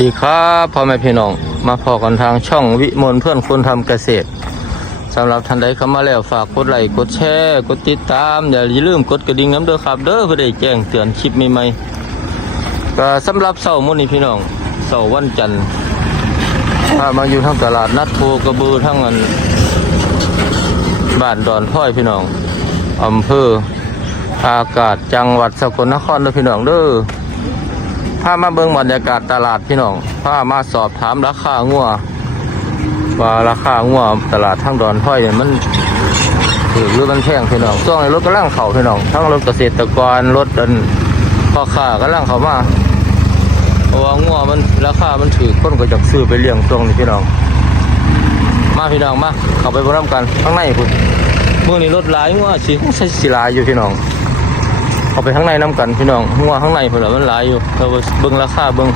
ดีครับพ่อแม่พี่น้อง มาพอกันทางช่องวิมลเพื่อนคนทำเกษตรสำหรับท่านใดเข้ามาแล้วฝากกดไลค์กดแชร์กดติดตาม อย่าลืมกดกระดิ่งน้ำเด้อครับ เด้อเพื่อได้แจ้งเตือนคลิปใหม่ๆก็สำหรับเสาร์มื้อนี้พี่น้องเสาร์วันจันทร์พามาอยู่ทั้งตลาดนัดโพกระบือทั้งอันบ้านดอนพ้อยพี่น้องอำเภออากาศจังหวัดสกลนครเด้อพี่น้องเด้อ พามาเบิ่งบรรยากาศตลาดพี่น้องพามาสอบถามราคางัวว่าราคางัวตลาดทั้งดอนพ้อยมันถือหรือมันแพงพี่น้องช่วงนี้รถกำลังเข้าพี่น้องทั้งรถเกษตรกรรถอันพ่อค้ากำลังเข้ามาเพราะว่างัวมันราคามันถือคนก็จะซื้อไปเลี้ยงช่วงนี้พี่น้อง มาพี่น้องมาเข้าไปพร้อมกันข้างในคุณเมื่อนี้รถหลายงัวสิใช่สิลายอยู่พี่น้อง เข้าไปข้างในน้ำกันพี่น้องหัวข้างในเพื่อนมันหลายอยู่เราเบิ่งราคาเบิ่ง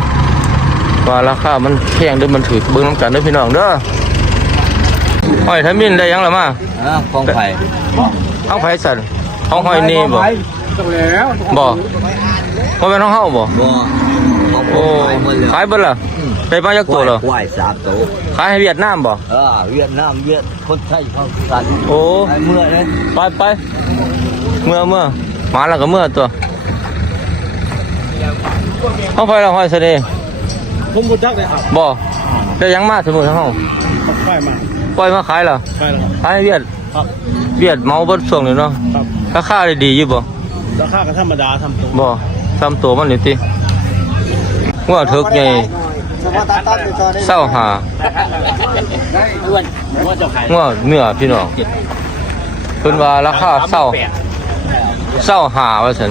ว่าราคามันแพงหรือมันถือเบิ่งน้ำกันเด้อพี่น้องเด้อหอยทมินได้ยังละมาอ่ากองไผ่เอาไผสั่นเอาหอยนี่บ่บ่บ่เป็นของเฮาบ่บ่ของผโอ้มขายหมดเลยขายเบิดล่ะได้มาจักตัวเหรอควายสามตัวขายให้เวียดนามบ่เออเวียดนามเวียดคนไทยเขากันโอ้ไอ้เมื่อนั้นไปไปเมื่อเมื่อ มาแล้วก็เมื่อตัวเอาไปแล้วหอยเสน่ห์ผมรู้จักเลยครับบ่ได้ยังมาสมมุติเฮาไปมาปล่อยมาขายเหรอไปแล้วครับขายให้เวียดครับเวียดเมาเบิดส่วงนี่เนาะครับราคาได้ดีอยู่บ่ราคาก็ธรรมดาทำตรงบ่ซ้ำตัวมันนี่ติว่าเถิกใหญ่เศร้าหาอ้วนว่าจะขายว่าเนื้อพี่น้องเพิ่นว่าราคาเศร้า เศร้าหาว่าซั่น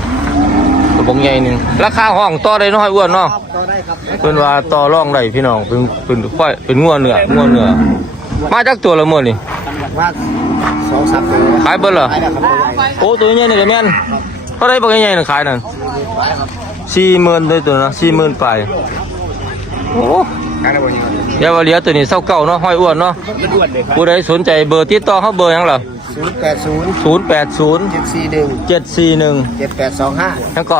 ตัวบงใหญ่หนึงราคาห้องต่อได้น้อยอ้วนเนาะต่อได้ครับเพิ่นว่าต่อรองได้พี่น้องเป็นเป็นควายเป็นงัวเนื้องัวเนื้อมาจากตัวละมื้อนี่ว่าสองสามตัวขายเบิดเหรอขายแล้วครับตัวใหญ่โอ้ตัวใหญ่นี่ก็แม่นเท่าไรบอกใหญ่ๆน่ะขายนั่นสี่หมื่นเลยตัวนะสี่หมื่นไปโอ้ขายแล้วบ่ยังยาวาเหลียตัวนี้เศร้าเก่าเนาะห้อยอ้วนเนาะมันอ้วนเลยครับผู้ใดสนใจเบอร์ติดต่อเขาเบอร์หยังล่ะ ศูนย์แปดศูนย์ศูนย์แปดศูนย์เจ็ดสี่หนึ่งเจ็ดสี่หนึ่งเจ็ดแปดสองห้าแล้วก็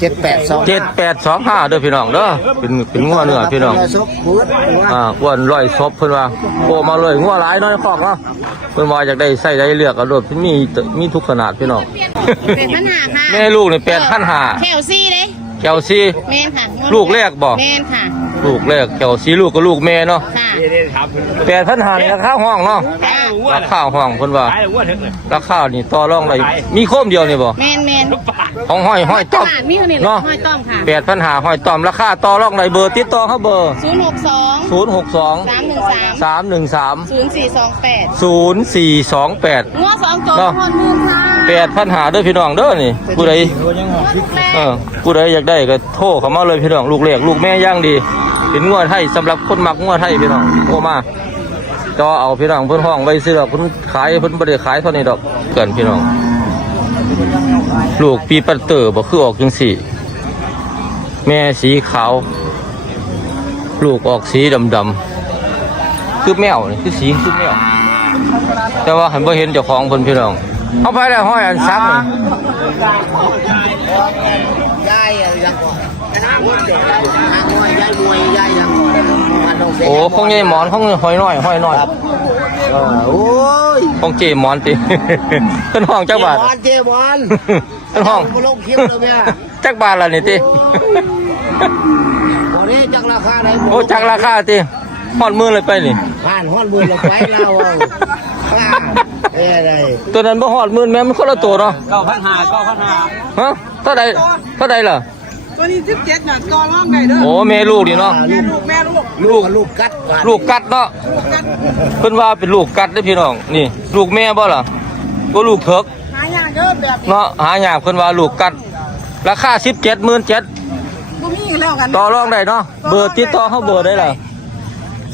เจ็ดแปดสองเจ็ดแปดสองห้าเด้อพี่น้องเด้อเป็นเป็นงัวเนื้อพี่น้องซุปบูดหรือว่าอ่าอ้วนร้อยศพเพิ่นว่าโอ้มาเลยงัวหลายน้อยคอกเนาะเพิ่นว่าอยากได้ใส่ได้เลือกเอาโดดมีมีทุกขนาดพี่น้องเป็นปัญหาค่ะแม่ลูกนี่แปดพันห้าแคลซี่เลยแก้วซีเมนค่ะลูกแรกบ่เมนค่ะ ลูกแรกแก้วซีลูกก็ลูกแม่เนาะค่ะแปดพันหานี่ราคาห้องเนาะราคาห้องเพิ่นว่าขายอ้วนเถอะเลยราคานี่ต่อรองได้มีโคมเดียวนี่บ่เมนเมนของห้อยห้อยตต้อมลาดมีอยู่นี่แหละเนาะห้อยต้อมค่ะแปดพันหาห้อยต้อมราคาต่อรองได้เบอร์ติดต่อเขาเบอร์ศูนย์หกสองศูนย์หกสองสามหนึ่งสามสามหนึ่งสามศูนย์สี่สองแปดศูนย์สี่สองแปดงัวสองตัวเนาะหอนมือค่ะแปดพันหาเด้อพี่น้องเด้อนี่ผู้ใดงัวลูกแรกเออผู้ใดอยากได้ก็โทรเข้ามาเลยพี่น้องลูกเล็กลูกแม่ย่างดี เป็นงวดไทยสำหรับคนมักงวดไทยพี่น้องโทรมาจอเอาพี่น้องเพิ่นห้องไว้ซื้อดอกเพิ่นขายเพิ่นบ่ได้ขายเท่านี้ดอกเกินพี่น้อง ลูกปีปัตเตอร์บ่คือออกจังสี่ แม่สีขาว ลูกออกสีดำๆคือแมวนี่คือสีคือแมวแต่ว่าหันบ่เห็นเจ้าของเพิ่นพี่น้องเอาไปแล้วห้อยอันซักนี่ยายยั งก่อนยายมวยยายมวยยายยังก่อนโอ้ของใหญ่หมอนของหอยน้อยหอยน้อยโอ้ยของเจหมอนติเพิ่นห้องจักบาทเจบอลเจบอลเพิ่นห้องจักบาทละนี่ติวันนี้จักราคาไหนโอ้จักราคาติฮอดมือเลยไปนี่ผ่านห้อนมือเราไปเราตัวนั้นบ่ฮอดมือแม่มันคนละตัวเนาะเก้าพันห้าเก้าพันห้าฮะเท่าใดเท่าใดล่ะ ตัวนี้สิบเจ็ดน่ะกอร่องไงเด้อโอ้แม่ลูกนี่เนาะแม่ลูกแม่ลูกลูกลูกกัดกัดลูกกัดเนาะลูกกันเพิ่นว่าเป็นลูกกัดเด้อพี่น้องนี่ ลูกแม่บ่ล่ะบ่ลูกเถิกหาอย่างเด้อแบบเนาะหายากเพิ่นว่าลูกกัด ราคา17,000 7บ่มีอยู่แล้วกันต่อรองได้เนาะเบอร์ติดต่อเขาเบอร์ได้ล่ะ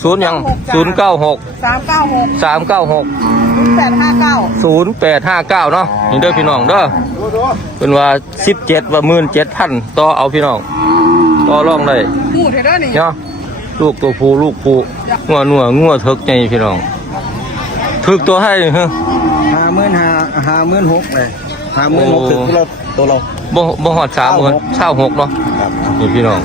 ศูนย์หยังศูนย์เก้าหกสามเก้าหกสามเก้าหก แปดห้าเก้าศูนย์แปดห้าเก้าเนาะนี่เด้อพี่น้องเด้อเป็นว่าสิบเจ็ดว่าหมื่นเจ็ดพันต่อเอาพี่น้องต่อรองได้หมูเถอะเด้อนี่เนาะลูกตัวผู้ลูกผู้งัวหนัวงัวเถิกใหญ่พี่น้องถึกตัวให้เฮ้อห้าหมื่นห้าห้าหมื่นหกเลยห้าหมื่นหกโอ้ถึงตัวเราตัวเราบ่บ่หอดสามหมื่นเช่าหกเนาะครับนี่พี่น้อง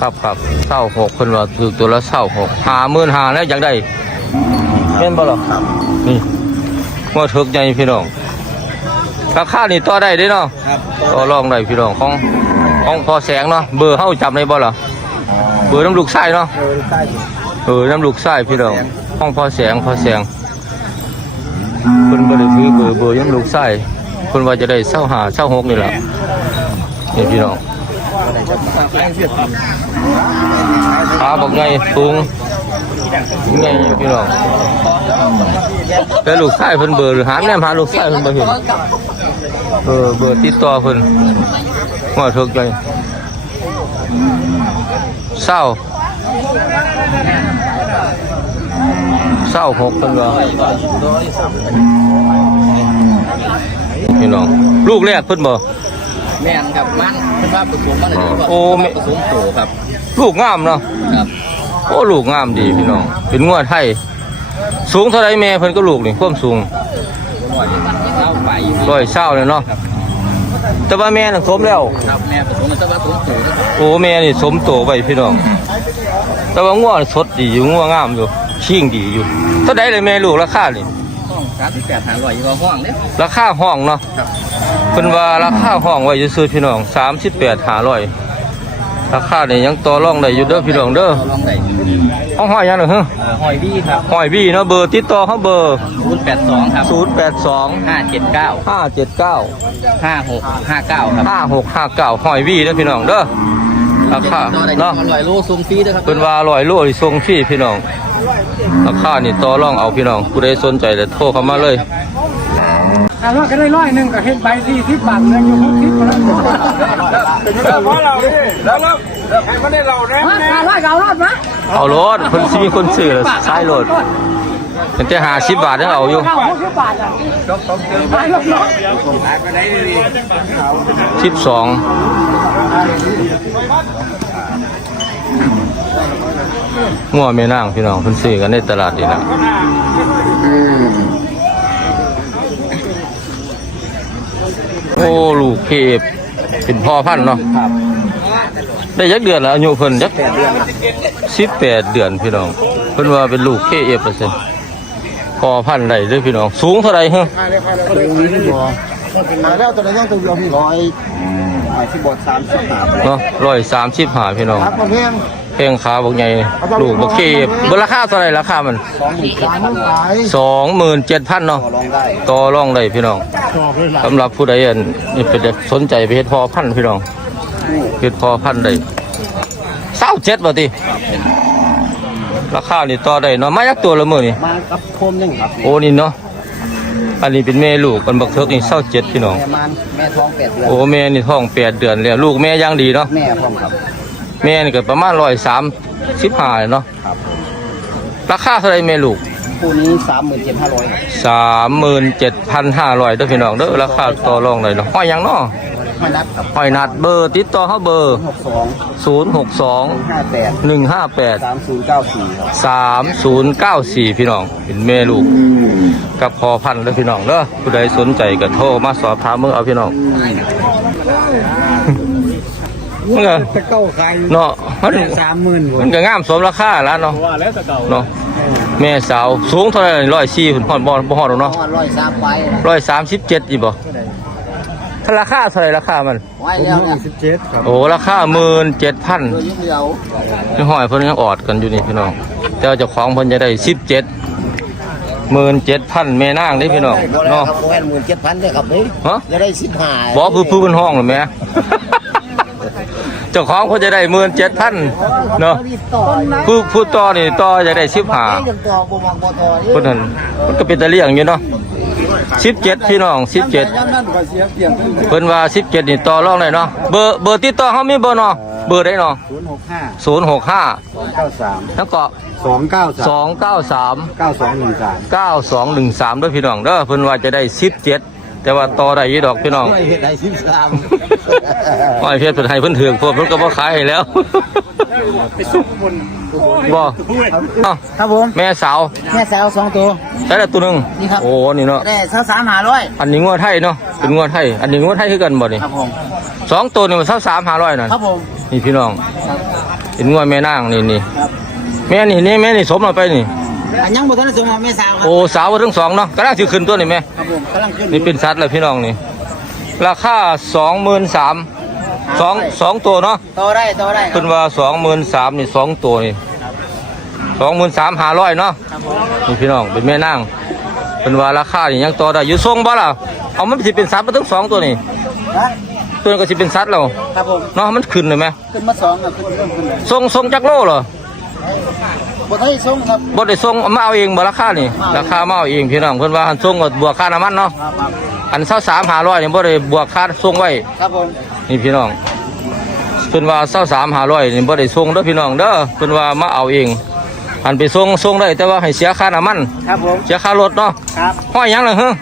ครับครับเศร้าหกคนว่าถือตัวละเศร้าหกหาหมื่นหาแล้วอยากได้ เม่นบ่หรอครับนี่ว่าถึกใหญ่พี่น้องราคานี่ต่อได้เด้เนาะครับต่อรองได้พี่น้องของของพอแสงเนาะเบอร์เฮาจำได้บ่ล่ะเบอร์น้ำลูกไส้เนาะเออใต้เออน้ำลูกไส้พี่น้องห้องพอแสงพอแสงเพิ่นบ่ได้ถือเบอร์เบอร์น้ำลูกไส้เพิ่นว่าจะได้เศร้าหาเศร้าหกนี่ล่ะนี่พี่น้องขาบอกไงสูง ไงอยู่พี่น้องแต่ลูกชายเพิ่นเบอร์หรือหาแนมหาลูกชายเพิ่นบ่เห็นเออเบอร์ติดต่อเพิ่นว่าถูกใจเศร้าเศร้าหกเพิ่นว่าพี่น้องลูกแรกเพิ่นบ่แม่นครับมันเป็นว่าผสมมันอะไรโอ้แม่ผสมโตครับ ลูกงามเนาะครับ โอ้ลูกงามดีพี่น้อง เป็นงวดไทย สูงเท่าไรแม่เพิ่นก็ลูกนี่ความสูงหน่อยเล่าไปร้อยเศร้าเลยเนาะแต่ว่าแม่น่ะสมแล้วครับแม่ผสมมันจะว่าผสมโตครับโอ้แม่นี่สมโตไว้พี่น้อง แต่ว่างวดสดดีอยู่งวดงามอยู่ชิ่งดีอยู่เท่าไดเลยแม่ลูกราคานี่ห้องสามสิบแปดหาร้อยอยู่ว่าห้องเนี่ยราคาห้องเนาะเพิ่นว่าราคาห้องไว้ซื่อๆพี่น้อง38 500ราคานี่ยังต่อรองได้อยู่เด้อพี่น้องเด้อเราลองได้ห้องห้อยยังเหรอฮะเอ่อหอยบี้ครับห้อยบี้เนาะเบอร์ติดต่อเขาเบอร์ศูนย์แปดสองครับ082ห้าเจ็ดเก้า579ห้าหกห้าเก้าครับห้าหกห้าเก้าหอยวีเด้อพี่น้องเด้อราคาต่อได้เนาะอร่อยโลซุ่มฟรีด้วยครับเป็นว่าลอยโลที่ทรงพี่พี่น้องราคานี่ต่อรองเอาพี่น้องผู้ใดสนใจเลยโทรเข้ามาเลย ถามว่าก็ได้ร้อยหนึ่งก็เห็นใบที่ที่บาทเงินอยู่หกสิบแล้วเพราะเราแล้วแล้วใครไม่ได้เราแน่แน่ร้อยเก้ารอดนะเอารถคนสิมีคนซื้อแล้วใช้รถเป็นแต่หาสิบบาทยังเอาอยู่สิบสองงัวแม่นางพี่น้องเพิ่นซื้อกันในตลาดนี่นะ โอ้ลูกเคบเป็นพ่อพันธุ์เนาะได้ยักเดือนแล้วอายุเพิ่นยักสิบแปดเดือนพี่น้องเพิ่นว่าเป็นลูกเคเอฟเปอร์เซ็นต์พอพันธุ์ได้เด้อพี่น้องสูงเท่าไหร่ฮะมาแล้วตอนนี้ต้องตัวเดียวพี่ร้อยหมายที่บทสามสิบห้าเนาะร้อยสามสิบห้าพี่น้องครับผมเพียงเพลงขาบอกใหญ่ลูกบอกเคเอฟเบอร์ราคาเท่าไหร่ราคามันสองหมื่นสามหมื่นขายสองหมื่นเจ็ดพันเนาะต่อรองได้ต่อรองได้พี่น้อง สำหรับผู้ใดอันนี่เป็นสนใจไปเฮ็ดพอพันธุ์พี่น้องเฮ็ดพอพันธุ์ได้เศร้าเจ็ดบ่ติราคานี่ต่อได้เนาะมายักตัวละมื้อนี่มากับโคมหนึ่งครับโอ้นี่เนาะอันนี้เป็นแม่ลูกกันบักเทิกนี่เศร้าเจ็ดพี่น้องแม่มันแม่ท้องแปดเดือนโอ้แม่นี่ท้องแปดเดือนแล้วลูกแม่ยังดีเนาะแม่พร้อมครับแม่นี่ก็ประมาณร้อยสามสิบห้าเนาะครับราคาเท่าไรแม่ลูก คู่นี้สามหมื่นเจ็ดห้าร้อยสามหมื่นเจ็ดพันห้าร้อยเด้อพี่น้องเด้อราคาต่อรองเลยเนาะห้อยหยังเนาะไม่นับครับห้อยนัดเบอร์ติดต่อเขาเบอร์หกสองศูนย์หกสองห้าแปดหนึ่งห้าแปดสามศูนย์เก้าสี่ครับสามศูนย์เก้าสี่พี่น้องเป็นแม่ลูกกับพอพันธุ์เด้อพี่น้องเด้อผู้ใดสนใจก็โทรมาสอบถามเมื่อเอาพี่น้องมันก็จะเก้าขายเนาะมันสามหมื่นมันก็งามสมราคาแล้วเนาะเนาะ แม่สาวสูงเท่าไหร่ร้อยสี่คุณพ่อบ่บ่ฮอดหรอกเนาะร้อยสามไปร้อยสามสิบเจ็ดอีบ่ถ้าราคาเท่าไหร่ราคามันไว้แล้วเนี่ยสิบเจ็ดครับโอ้ราคาหมื่นเจ็ดพันตัวยิ่งเดียวพี่ห้อยเพิ่นยังออดกันอยู่นี่พี่น้องแต่ว่าเจ้าของเพิ่นจะได้สิบเจ็ดหมื่นเจ็ดพันแม่นางนี่พี่น้องครับเนาะแม่หมื่นเจ็ดพันเลยครับนี่ฮะจะได้สิบห้าบ่พื้นพื้นห้องหรือแม่ เจ้าของเขาจะได้หมื่นเจ็ดพันเนาะผู้ผู้ต่อนี่ต่อจะได้สิบห้ายังต่อบ่มังบ่ต่อคนนั้นมันก็เป็นตะเลี่ยงอยู่เนาะสิบเจ็ดพี่น้องสิบเจ็ดนั่นก็เสียเปรียบเพิ่นว่าสิบเจ็ดนี่ต่อรองได้เนาะเบอร์เบอร์ติดต่อเขามีเบอร์เนาะเบอร์ได้เนาะศูนย์หกห้าศูนย์หกห้าเก้าสามแล้วก็สองเก้าสองเก้าสามเก้าสองหนึ่งสามเก้าสองหนึ่งสามด้วยพี่น้องเด้อเพิ่นว่าจะได้สิบเจ็ด แต่ว่าต่อได้อยี่ดอกพี่น้องไม่เห็นได้สิบสามอ้อยเพชรเพิ่นให้เพิ่นถือพวกเพิ่นก็บ่ขายให้แล้วบ่เอ้าครับผมแม่สาวแม่สาวสองตัวได้ละตัวหนึงนี่ครับ โอ้นี่เนาะได้สาวสามหาร้อยอันนี้งวดไทยเนาะเป็นงวดไทย อันนี้งวดไทยคือกันบ่นี่ครับผมสองตัวนี่มันเท่าสามห้าร้อยนั่นครับผมนี่พี่น้องเป็นงัวแม่นางนี่นี่ครับแม่นี่นี่แม่นี่สมเราไปนี่ อันยังบ่ทันได้ส่งมาแม่สาวครับโอ้สาวทั้งสองเนาะกำลังสิขึ้นตัวนี่แม่ครับผมกำลังขึ้นนี่เป็นสัตว์เลยพี่น้องนี่ ราคาสองหมื่นสามสองสองตัวเนาะโตได้โตได้ครัขึ้บนว่าสองหมื่นสามนี่สองตัวนี่สองหมื่นสามห้าร้อยเนาะครับผมนี่พี่น้องเป็นแม่นางเป็นว่าราคานี่ยังต่อได้อยู่ทรงบ่ล่ะเอามันสิเป็นสัตว์มาทั้งสองตัวนี่ฮะตัวนี้ก็สิเป็นสัตว์แล้วครับผมเนาะมันขึ้นเลยไหมขึ้นมาสองครับขึ้นเริ่มขึ้นเลยทรงทรงจักโลเหรอ บ่ทันได้ส่งครับบ่ได้ทรงเอามาเอาเองบ่ราคานี่ราคามาเอาเองพี่น้องเพิ่นว่าหันทรงก็บวกค่าน้ำมันเนาะครับครับอันเท่าสามห้าร้อยนี่บ่ได้บวกค่าทรงไว้ครับผมนี่พี่น้องเพิ่นว่าเศร้าสามหาร้อยนี่บ่ได้ส่งเด้อพี่น้องเด้อเพิ่นว่ามาเอาเองอันไปส่งส่งได้แต่ว่าให้เสียค่าน้ำมันครับผมเสียค่ารถเนาะครับห้อยหยังล่ะเฮ้อ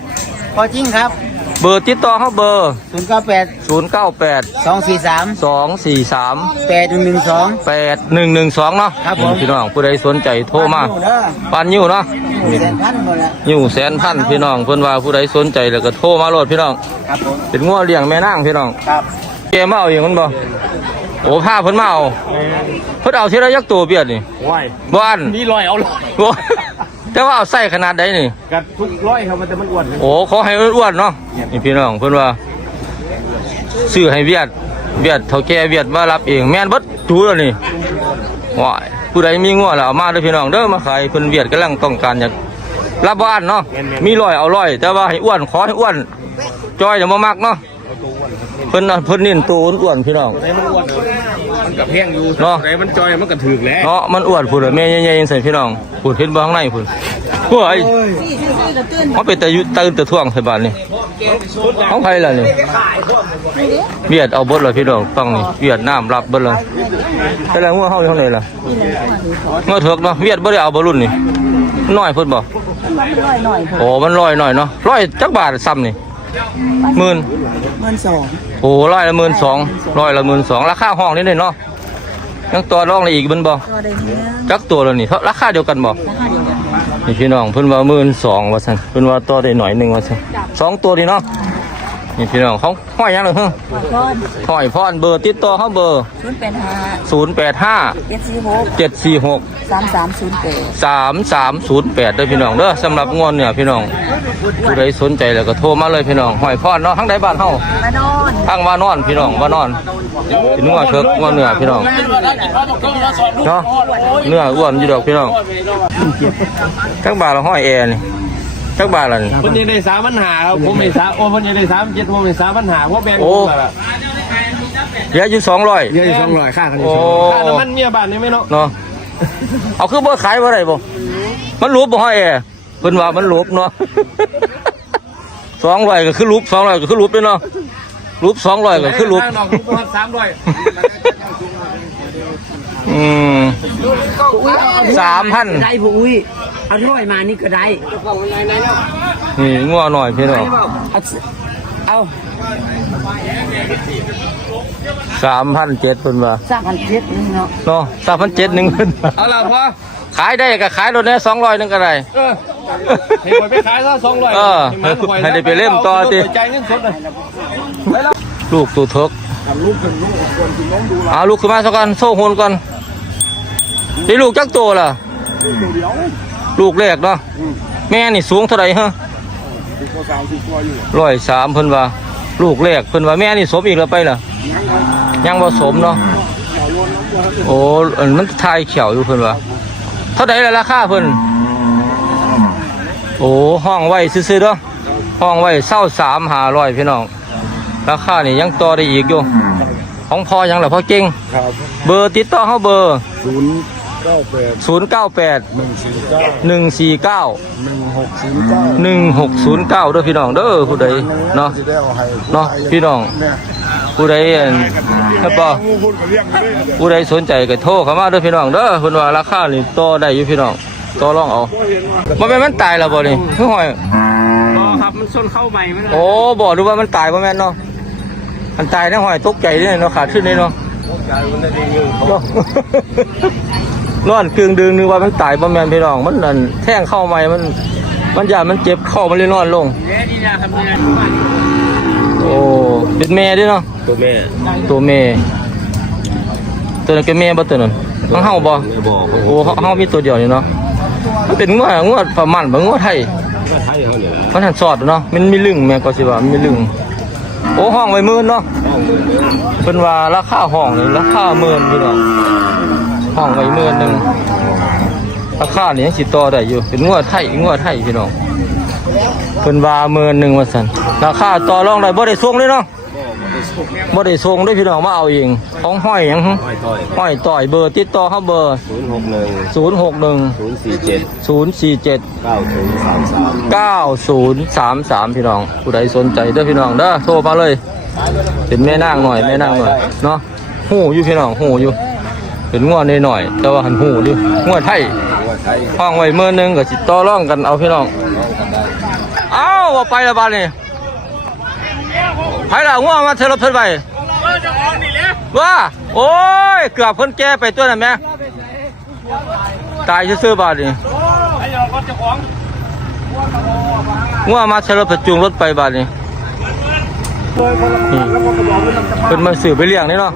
พอจริงครับ เบอร์ติดต่อเฮาเบอร์098 098 243 243 8112 8112 เนาะครับผม พี่น้องผู้ใดสนใจโทรมาอยู่เด้อปานยิ้วเนาะอยู่แสนพันหมดแล้วยิ้วแสนพันพี่น้องเพิ่นว่าผู้ใดสนใจแล้วก็โทรมาโลดพี่น้อง ครับผมเป็นงัวเลี้ยงแม่นางพี่น้องครับแกมาเอาเองมันบ่โอ้ผ้าเพิ่นมาเอาเพิ่นเอาทีละยักตัวเบียดนี่ว้ายบ่อันนี่ลอยเอาเลยโอ้ แต่ว่าเอาใส่ขนาดใดนี่กัดทุกร้อยครับมันแต่มันอ้วนโอ้ขอให้อ้วนๆเนาะนี่พี่น้องเพิ่นว่าซื้อให้เวียดเวียดเฒ่าแก่เวียดมารับเองแม่นเบิดถูแล้วนี่ว้ายผู้ใดมีงัวแล้วเอามาเด้อพี่น้องเด้อมาขายเพิ่นเวียดกำลังต้องการอยากรับบ้านเนาะมีร้อยเอาร้อยแต่ว่าให้อ้วนขอให้อ้วนจอยอย่ามามักเนาะเพิ่นน่ะเพิ่นเน้นตัวอ้วนๆพี่น้องไหน มันอ้วนมันกับแพงอยู่เนาะ ไหนมันจอยมันก็ถึกแล้วเนาะมันอ้วนพุ่นอะแม่ใหญ่ๆจังซี่พี่น้องพุ่นเห็นบ่ข้างในพุ่นโอ้ยมันเป็นแต่อยู่ตื่นแต่ท่วงใส่บ้านนี่ของไผล่ะนี่เวียดเอาเบิดเลยพี่น้องฟังนี่เวียดนามรับเบิดเลยแต่ละงัวเฮาอยู่ข้างในล่ะงัวเถิกเนาะเวียดบ่ได้เอาบ่รุ่นนี่น้อยพุ่นบ่โอ้มันร้อยหน่อยเนาะร้อยจักบาทซ้ำนี่หมื่นเงินสอง โอ้ร้อยละหมื่นสองร้อยละหมื่นสองราคาห้องนี่เลยเนาะยังตัวรองอะไรอีกมันบ่จักตัวแล้วนี่เท่าราคาเดียวกันบ่นี่พี่น้องเพิ่นว่าหมื่นสองว่าซั่นเพิ่นว่าต่อได้หน่อยหนึงว่าซั่นสองตัวนี่เนาะ นี่พี่น้องเขาห้อยหยังเหรอเฮ้อห้อยพรเบอร์ติดต่อเขาเบอร์ ศูนย์แปดห้า085 เจ็ดสี่หก746 สามสามศูนย์แปด 3308เด้อพี่น้องเด้อสำหรับงอนเนี่ยพี่น้องผู้ใดสนใจแล้วก็โทรมาเลยพี่น้องห้อยพรเนาะทั้งใดบ้านเฮามานอนทางว่านอนพี่น้องว่านอนเป็นงัวเถิกงัวเนื้อพี่น้องเนาะเนื้ออ้วนอยู่ดอกพี่น้องจักบาทละห้อยแอร์นี่ จักบาทละนี่ คนยังได้สามปัญหาครับผมไม่สามโอ้คนยังได้สามเจ็ดผมไม่สามปัญหาเพราะแบงค์โอ้เหลืออยู่สองร้อย เยอะสองร้อยค่ากันโอ้ ค่าน้ำมันเมียบ้านนี่ไม่เนาะเนาะเอาคือบ่ขายบ่ได้บ่มันรูปบ่ห้อยแอร์เพิ่นว่ามันรูปเนาะ สองร้อยก็คือรูปสองร้อยก็คือรูปด้วยเนาะรูปสองร้อยก็คือรูป ข้างนอกรูปประมาณสามร้อย อืมสามพันได้ผู้อุ้ยเอาถ้วยมานี่ก็ได้นี่งัวหน่อยพี่น้องเอาเอาสามพันเจ็ดเพิ่นว่าสามพันเจ็ดนี่เนาะเนาะสามพันเจ็ดหนึ่งเพิ่นว่าเอาละพอขายได้ก็ขายรถเนี่ยสองร้อยนึงก็ได้เออให้คนไปขายซะสองร้อยเออให้ได้ไปเล่มต่อสิใจายเงินสดเลยลูกตัวเทกเอาลูกขึ้นมาสักกันโซ่หุ่นก่อน นี่ลูกจักโตล่ะลูกแรกเนาะแม่นี่สูงเท่าไหร่ฮะร้อยสามเพิ่นว่า ลูกแรกเพิ่นว่าแม่นี่สมอีกแล้วไปล่ะ ยังบ่สมเนาะโอ้อันมันทายเขียวอยู่เพิ่นว่าเท่าไหร่ละราคาเพิ่นโอ้ห้องไว้ซื่อๆเนาะห้องไว้เศร้าสามหาร้อยพี่น้องราคานี่ยังต่อได้อีกอยู่ของพอยังเหรอพอเก่งครับเบอร์ติดต่อเขาเบอร์ศูนย์ เก้าแปดศูนย์เก้าแปดหนึ่งสี่เก้าหนึ่งสี่เก้าหนึ่งหกศูนย์เก้าหนึ่งหกศูนย์เก้าด้วยพี่น้องเด้อผู้ใดเนาะจะได้เอาให้เนาะพี่น้องเนี่ยผู้ใดเอิ่นครับป่งูพูดกับเลี้ยงด้วยผู้ใดสนใจก็โทรเข้ามาเด้อพี่น้องเด้อเพิ่นว่าราคานี่ต่อได้อยู่พี่น้องต่อรองเอาบ่แม่นมันตายแล้วบ่นี่คือหอยอ๋อครับมันชนเข้าใหม่มันโอ้บ่ดูว่ามันตายบ่แม่นเนาะมันตายนะหอยตกใจเด้เนาะขาดขึ้นเลยเนาะเนาะน อนกึ่งดึงนึกว่ามันตายบ่แม่นพี่น้องมันนั่นแทงเข้าใหม่มัน มันยามันเจ็บเข้ามันเลยนอนลงแย่ดีนะครับเนี่ยโอ้เป็นแม่เด้วยเนาะตัวแม่ตัวแม่ตัวนั้นก็แม่บ่ตัวนั้นแของเฮาบ่โอ้เฮาเฮามีตัวเดียวนี่เนาะมันเป็นงัวงัวประมาณบ่งัวไทยมันหันสอดเนาะมันมีลึงแม่ก็สิว่ามันมีลึงโอ้ห้องไว้หมื่นเนาะ เพิ่นว่าราคาห้องนี่ราคาหมื่นพี่น้อง ห้องไว้หมื่นหนึงราคานี่ยังสิต่อได้อยู่ เป็นงัวไทยงัวไทยพี่น้องเพิ่นว่าหมื่นหนึงว่าซั่นราคาต่อรองได้บ่ได้ส่งเลยเนาะบ่ได้ส่งเด้อพี่น้องมาเอาเองของห้อยหยังหึห้อยต่อยเบอร์ติดต่อเขาเบอร์ศูนย์หกหนึ่ง061ศูนย์สี่เจ็ด047เก้าศูนย์สามสาม9033พี่น้องผู้ใดสนใจเด้อพี่น้องเด้อโทรมาเลย เป็นแม่นางหน่อยแม่นางหน่อยเนาะหูอยู่พี่น้องหูอยู่ เป็นงวดหน่อยๆแต่ว่าหันหูอยู่งวดไทยว่าไทยห้องไว้เมื่อนึงก็สิต่อรองกันเอาพี่น้องเอ้าว่าไปและบาดนี่ไผล่ะง่วงมาเทรถเพิ่นไปว่าโอ้ยเกือบเพิ่นแก้ไปตัวนั้นแม่ตายซื่อๆบาดนี่ง่วงมาเทรถเพิ่นจูงรถไปบาดนี่ นี่เพิ่นมาซื้อไปเลี้ยงนี่เนาะ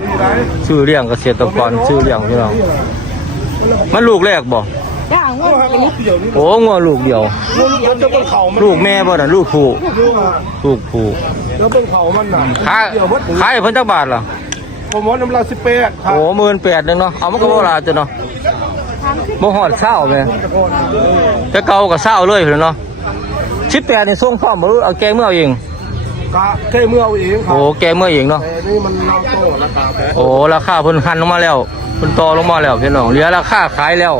ซื้อเลี้ยงเกษตรกรซื้อเลี้ยงพี่น้องมันลูกแรกบ่โอ้งัวลูกเดียวมันจะเป็นเขามันลูกแม่บ่น่ะลูกผู้ลูกผู้แล้วเป็นเขามันน่ะขายขายให้เพิ่นจักบาทล่ะผมว่าน้ำลายสิบแปดครับโอ้หมื่นแปดนึงเนาะเอามันก็บ่หลายจ้ะเนาะบ่ฮอดเช้าแม่จะเก่าก็เช้าเลยพุ่นเนาะ18นี่ส่งพร้อมบ่หรือเอาแกเมื่อเอาเอง กะแค่เมื่อเอาเองครัโอ้บแกเมื่อเองเนาะแต่นี่มันเราโตราคาแพงโอ้ราคาเพิ่นหันลงมาแล้วเพิ่นต่อลงมาแล้วพี่น้องเหลือราคาขายแล้ว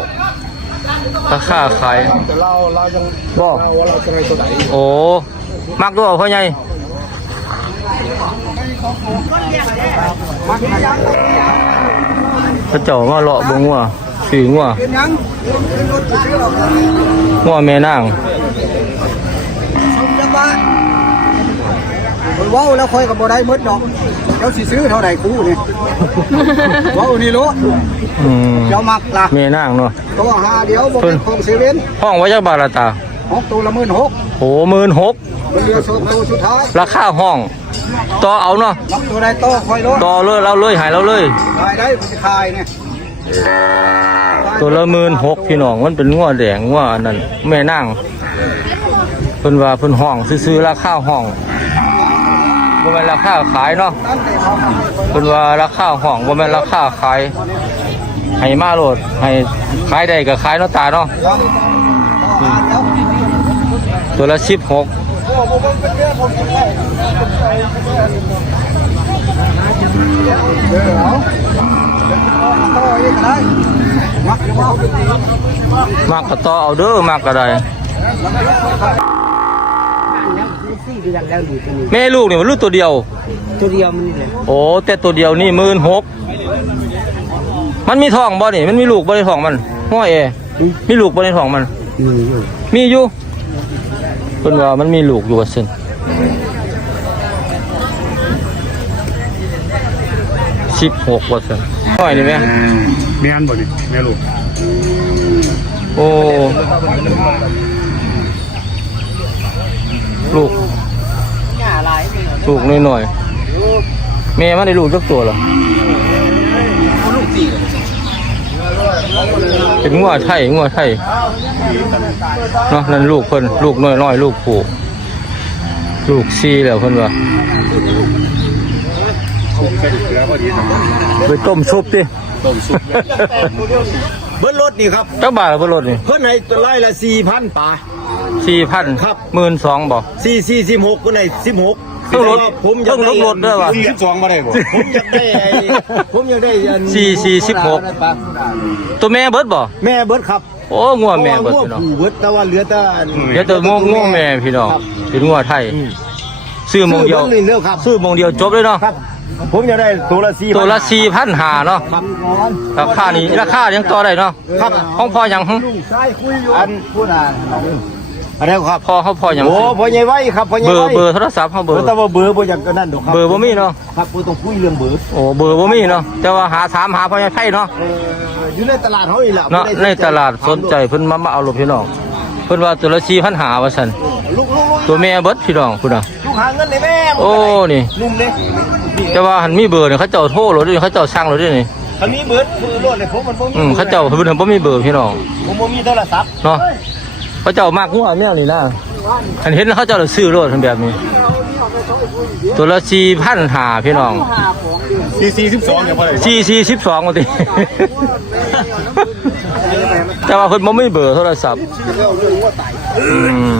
ราคาขาย แต่เราเรายังบ่ เราว่าเราจะไงตัวไหนโอ้มักด้วยพ่อใหญ่พระเจ้ามาเลาะบงัวสื่องัวเป็นยังรถซื้อเรางัวแม่นางจะ บ้านคนว้าแล้วคอยกับบ่ได้มดดอกเดี๋ยวสิซื้อเท่าไหร่คู่นี่ ว้านี่รู้อืมเดี๋ยวมักล่ะแม่นางเนาะ ตัวหาเดี๋ยวบอกเป็นของเซเว่นห้องไว้จักบาทละตาหกตัวละหมื่นหกโอ้หมื่นหกมันเหลือสองตัวสุดท้ายราคาห้อง ต่อเอาเนาะนับตัวใดโตคอยรถต่อเลยเราเลยหายเราเลย ขายได้ผมจะขายเนี่ยตัวละหมื่นหกพี่น้องมันเป็นงัวแดงงัวอันนั้นแม่นางเพิ่นว่าเพิ่นห้องซื้อๆราคาห้อง บ่แม่นราคาขายเนาะคนเพิ่นว่าราคาห้องบ่แม่นราคาขายให้มาโหลดให้ขายได้ก็ขายเนาะตาเนาะตัวละ16โอ้ผมเป็นเรื่อเอาต่ออีกก็ได้มักจะว่ามากก็ต่อเอาเด้อมากก็ได สี่เดือนแล้วดูตัวนี้แม่ลูกนี่มันลูกตัวเดียว ตัวเดียวมันนี่เลยโอ้แต่ตัวเดียวนี่หมื่นหกมันมีท้องบ่นี่มันมีลูกบ่ในท้องมันห้อยเอมีลูกบ่ในท้องมัน มีอยู่มีอยู่เพิ่นว่ามันมีลูกอยู่ว่าซั่นสิบหกว่าซั่นห้อยนี่แม่แม่นบ่นี่แม่ลูกโอ้ลูกหน้า ลายนี่ลูกน้อยๆแม่มันได้ลูกจักตัวเหรอลูกสี่เป็นงัวไทยงัวไทยเนาะนั่นลูกเพิ่นลูกน้อยๆลูกผู้ลูกซีแล้วเพิ่นว่าไปต้มซุปดิเบิ้ลรถนี่ครับจักบาทละเพิ่นรถนี่เพิ่นให้ไล่ละสี่พันป่าสี่พันครับหมื่นสองบ่สี่สี่สิบหกเพิ่นให้สิบหก เครื่องรถผมอยากเครื่องรถเด้อวะสิบสองมาได้บ่ผมอยากได้ไอ้ผมอยากได้อันสี่สี่สิบหกตัวแม่เบิดบ่แม่เบิดครับโอ้งัวแม่เบิดพราะพี่ว่าน้องผู้เบิดแต่ว่าเหลือแต่อันเดี๋ยวตัวงัวงัวแม่พี่น้องเป็นงัวไทยซื้อหมองเดียวซื้อเบิ่งนี่เด้อครับซื้อหมองเดียวจบเลยเนาะครับผมอยากได้ตัวละสี่ตัวละสี่พันหาเนาะครับราคานี้ราคายังต่อได้เนาะครับห้องพอยังหึใช่คุยอยู่อันพูดอะ อะไรครับพอเขาพอยังโอ้พ่อใหญ่ไว้ครับพ่อใหญ่เบอไว้ร์เบอร์โทรศัพท์เขาเบอร์ แต่ว่าเบอร์บ่อยากกันนั่นดอกครับเบอร์บ่มีเนาะ ครับบ่ต้องคุยเรื่องเบอร์โอ้เบอร์บ่มีเนาะแต่ว่าหาถามหาพ่อใหญ่ไทยเนาะเอ่ออยู่ในตลาดเฮานี่แหละเนาะบ่ในไตลาดสนใจเพิ่นมามาเอารถพี่น้องเพิ่นว่าตัวละ4,000หาว่าซั่นลูกลูกตัวแม่เบิดพี่น้องพุ่นน่ะ ลูกหาเงินเลยแม่โอ้นี่นุ่มเลยแต่ว่าหันมีเบอร์เนี่ยเขาเจ้าโทรรถด้วยเขาเจ้าสั่งรถด้วยนี่คันนี้เบิดคือรถเลยผมมันบ่มีอืมเขาเจ้าเพิ่นบ่มีเบอร์พี่น้อง ผมบ่มีโทรศัพท์เนาะ เขาเจ้ามากงัวแนวนี้นะอันเห็นเขาเจ้าซื้อรถทำแบบนี้ ตัวละ4,500พี่น้อง4 42อย่างบ่ได้สี่สี่สิบสองมาติแต่ว่าเพิ่นบ่มีเบอร์โทรศัพท์อืม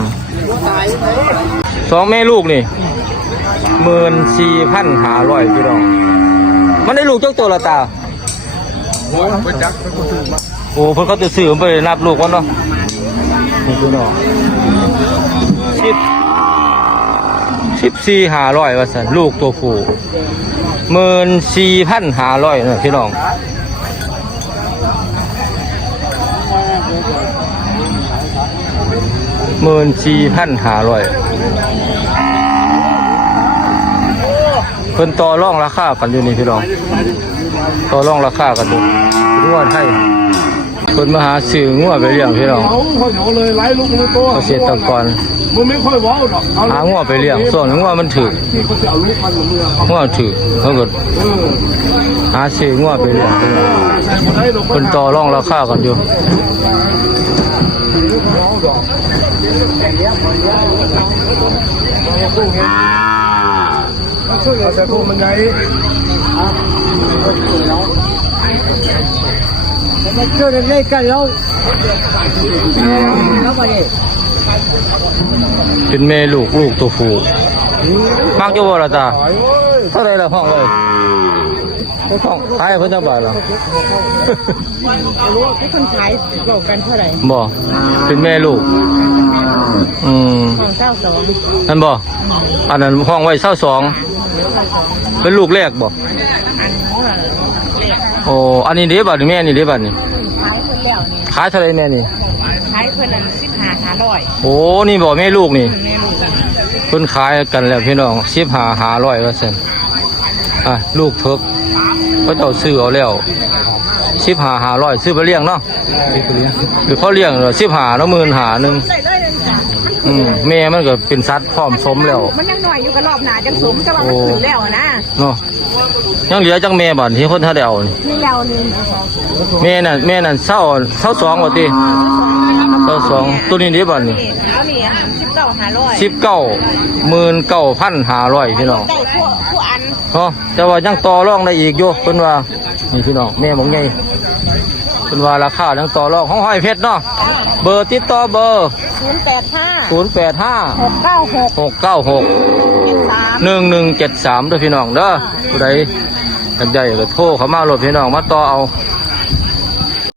สองแม่ลูกนี่หมื่นสี่พันห้าร้อยพี่น้อง มันได้ลูกเจ้าตัวละตา โอ้เพิ่นเขาจะซื้อไปนับลูกมันเนาะ นี่พี่น้องสิบสิบสี่ห้าร้อยว่าสันลูกตัวผู้หมื่นสี่พันห้าร้อยเนาะพี่น้องหมื่นสี่พันห้าร้อยเพิ่นต่อรองราคากันอยู่นี่พี่น้องต่อรองราคากันอยู่งวดให้ เพิ่นมาหาซื้องัวไปเลี้ยงพี่น้องเขาค่อยเอาเลยไล่ลูกมือตัวเกษตรกรมันไม่ค่อยว้าวหรอกเอาหางัวไปเลี้ยงส่วนงัวมันถือที่เขาจะเอาลูกมันมือเขางัวถือเขาก็เออหาซื้องัวไปเลี้ยงพี่น้องใช้บ่ได้หรอกเพิ่นต่อรองราคากันอยู่ช่วยเหลือแต่ตัวมันใหญ่ มันเจอได้กันแล้วแล้วไปดิเป็นแม่ลูกลูกตัวผู้มักอยู่บ่ล่ะตาเท่าไรละห้องเลยห้องขายเพิ่นจังบาทล่ะที่คนขายบอกกันเท่าไหร่บ่เป็นแม่ลูก อืมของเจ้าสองนั่นบ่อันนั้นห้องไว้เศร้าสองเป็นลูกแรกบ่ อันเมื่อเรียก โอ้อันนี้เด้บัดนี่แม่นี่เด้บัดนี่ขายคนแล้วนี่ขายเท่าไหรแม่นี่ขายคนนั้นสิบห้าห้าร้อยโอ้นี่บ่แม่ลูกนี่แม่ลูกกันเพิ่นขายกันแล้วพี่น้องสิบหาหาร้อยว่าซั่นอะลูกเพิกเขาเจ้าซื้อเอาแล้วสิบหาหาร้อยซื้อไปเลี้ยงเนาะหรือเขาเลี้ยงเหรอสิบหาแล้วหมื่นหาหนึ่ง ใส่เลยเลยจ้ะอืมแม่มันก็เป็นสัตว์พร้อมสมแล้ว มันยังหน่อยอยู่กับรอบหนาจังสมจะว่ามันถึงแล้วอะนะเนาะยังเหลือจังแม่บัดที่คนถ้าได้เอานี่นี่แล้วนี่แม่นั่นแม่นั่นเศร้าเศร้าสองว่าติเศร้าสองตัวนี้เด้บัดนี่แล้วนี่สิบเก้าห้าร้อยสิบเก้าหมื่นเก้าพันห้าร้อยพี่น้องได้ผู้ผู้อันเนาะแต่ว่ายังต่อรองได้อีกอยู่เพิ่นว่านี่พี่น้องแม่บอกไง เพิ่นว่าราคายังต่อรองของห้อยเพชรเนาะเบอร์ติดต่อเบอร์ศูนย์แปดห้าศูนย์แปดห้าหกเก้าหกหกเก้าหกเจ็ดสามหนึ่งหนึ่งเจ็ดสามด้วยพี่น้องเด้อผู้ใดสนใจก็โทรเข้ามาโหลดพี่น้องมาต่อเอา